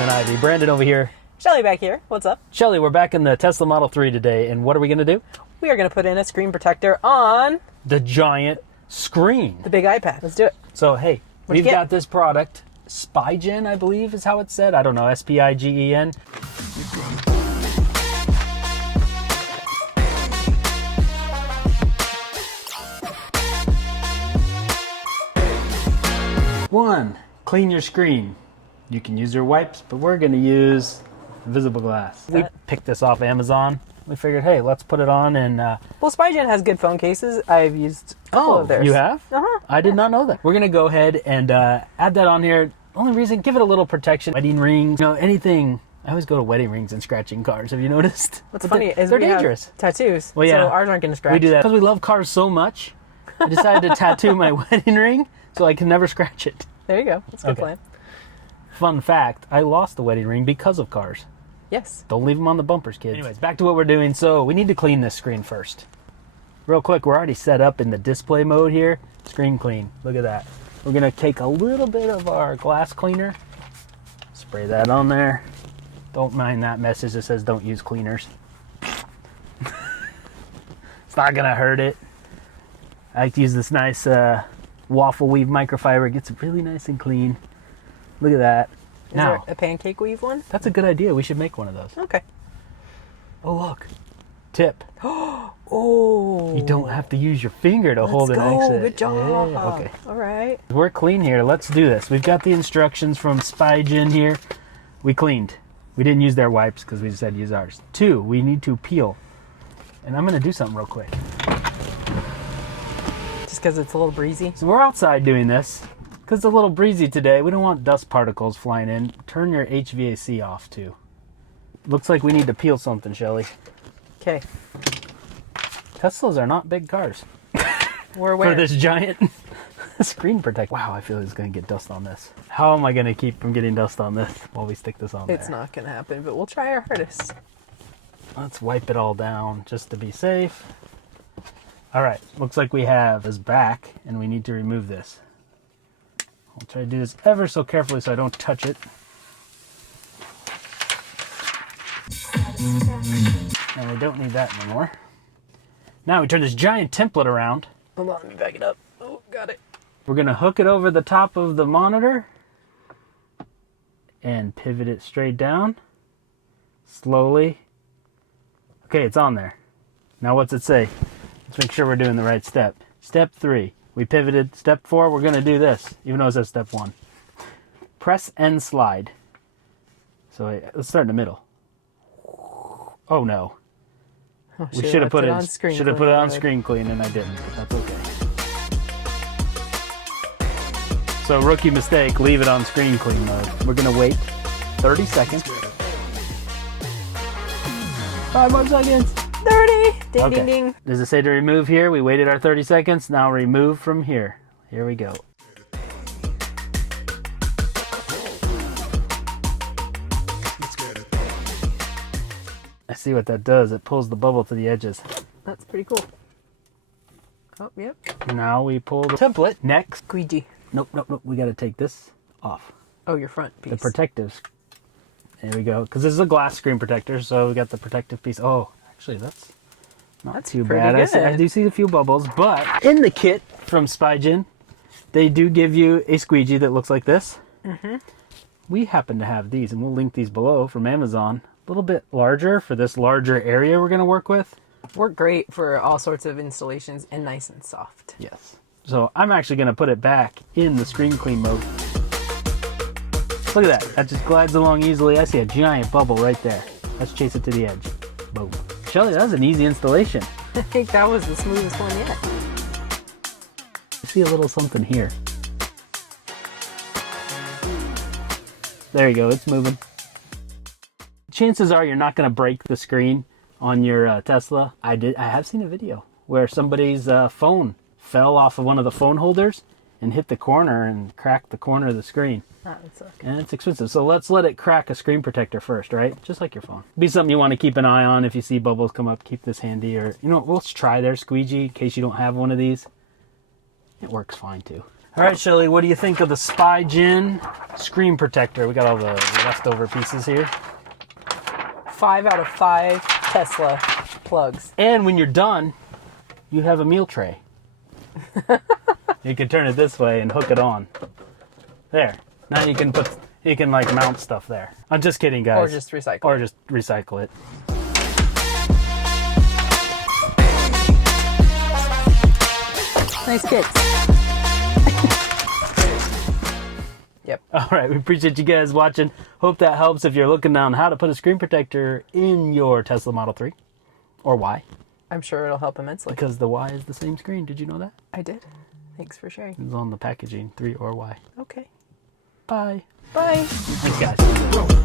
and Ivy. Brandon over here. Shelly back here. What's up? Shelly, we're back in the Tesla Model 3 today, and what are we going to do? We are going to put in a screen protector on the giant screen. The big iPad. Let's do it. So, hey, we've got this product. Spigen, I believe is how it's said. I don't know. S-P-I-G-E-N. One, clean your screen. You can use your wipes, but we're going to use invisible glass. We picked this off Amazon. We figured, hey, let's put it on and... Well, Spigen has good phone cases. I've used a couple of theirs. You have? Uh-huh. I did not know that. We're going to go ahead and add that on here. Only reason, give it a little protection. Wedding rings, you know, anything. I always go to wedding rings and scratching cars. Have you noticed? What's funny is they're we dangerous. have tattoos, well, yeah, so ours aren't going to scratch. We do that because we love cars so much. I decided to tattoo my wedding ring so I can never scratch it. There you go. That's a good plan. Fun fact, I lost the wedding ring because of cars. Yes. Don't leave them on the bumpers, kids. Anyways, back to what we're doing. So we need to clean this screen first. Real quick, we're already set up in the display mode here. Screen clean. Look at that. We're going to take a little bit of our glass cleaner. Spray that on there. Don't mind that message that says don't use cleaners. It's not going to hurt it. I like to use this nice waffle weave microfiber. It gets really nice and clean. Look at that. Is there a pancake weave one? That's a good idea. We should make one of those. Okay. Oh, look. Tip. Oh. You don't have to use your finger to hold an exit. Good job. Yeah, okay. All right. We're clean here. Let's do this. We've got the instructions from Spigen here. We cleaned. We didn't use their wipes because we just had to use ours. 2, we need to peel. And I'm going to do something real quick. Just because it's a little breezy? So we're outside doing this. Because it's a little breezy today, we don't want dust particles flying in. Turn your HVAC off too. Looks like we need to peel something, Shelly. Okay. Teslas are not big cars. We're aware. For this giant screen protector. Wow, I feel like it's going to get dust on this. How am I going to keep from getting dust on this while we stick this on there? It's not going to happen, but we'll try our hardest. Let's wipe it all down just to be safe. All right, looks like we have this back and we need to remove this. I'll try to do this ever so carefully so I don't touch it. And we don't need that anymore. Now we turn this giant template around. Hold on, let me back it up. Oh, got it. We're going to hook it over the top of the monitor and pivot it straight down. Slowly. Okay, it's on there. Now what's it say? Let's make sure we're doing the right step. Step 3. We pivoted. Step 4, we're going to do this, even though it says step 1. Press and slide. So let's start in the middle. Oh no. Oh, we should have put it on screen clean and I didn't, but that's okay. So rookie mistake, leave it on screen clean mode. We're going to wait 30 seconds. 5 more seconds. 30. Ding, okay. ding, ding. Does it say to remove here? We waited our 30 seconds. Now remove from here. Here we go. I see what that does. It pulls the bubble to the edges. That's pretty cool. Oh, yep. Now we pull the template. Next. Squeegee. Nope. We got to take this off. Oh, your front piece. The protectives. There we go. Because this is a glass screen protector, so we got the protective piece. Oh, actually, that's not too bad. I do see a few bubbles, but in the kit from Spigen, they do give you a squeegee that looks like this. Mm-hmm. We happen to have these, and we'll link these below from Amazon. A little bit larger for this larger area we're going to work with. Work great for all sorts of installations and nice and soft. Yes. So I'm actually going to put it back in the screen clean mode. Look at that. That just glides along easily. I see a giant bubble right there. Let's chase it to the edge. Boom. Shelly, that was an easy installation. I think that was the smoothest one yet. I see a little something here. There you go. It's moving. Chances are you're not going to break the screen on your Tesla. I have seen a video where somebody's phone fell off of one of the phone holders and hit the corner and cracked the corner of the screen. That would suck. And it's expensive. So let's let it crack a screen protector first, right? Just like your phone. Be something you want to keep an eye on if you see bubbles come up. Keep this handy. Or, you know, let's try their squeegee in case you don't have one of these. It works fine too. All right, Shelly, what do you think of the Spigen screen protector? We got all the leftover pieces here. 5 out of 5 Tesla plugs. And when you're done, you have a meal tray. You can turn it this way and hook it on. There. Now you can like mount stuff there. I'm just kidding, guys. Or just recycle. Or just recycle it. Nice kicks. Yep. All right, we appreciate you guys watching. Hope that helps if you're looking on how to put a screen protector in your Tesla Model 3 or Y. I'm sure it'll help immensely. Because the Y is the same screen. Did you know that? I did. Thanks for sharing. It's on the packaging, 3 or Y. Okay. Bye. Bye. Thanks, guys.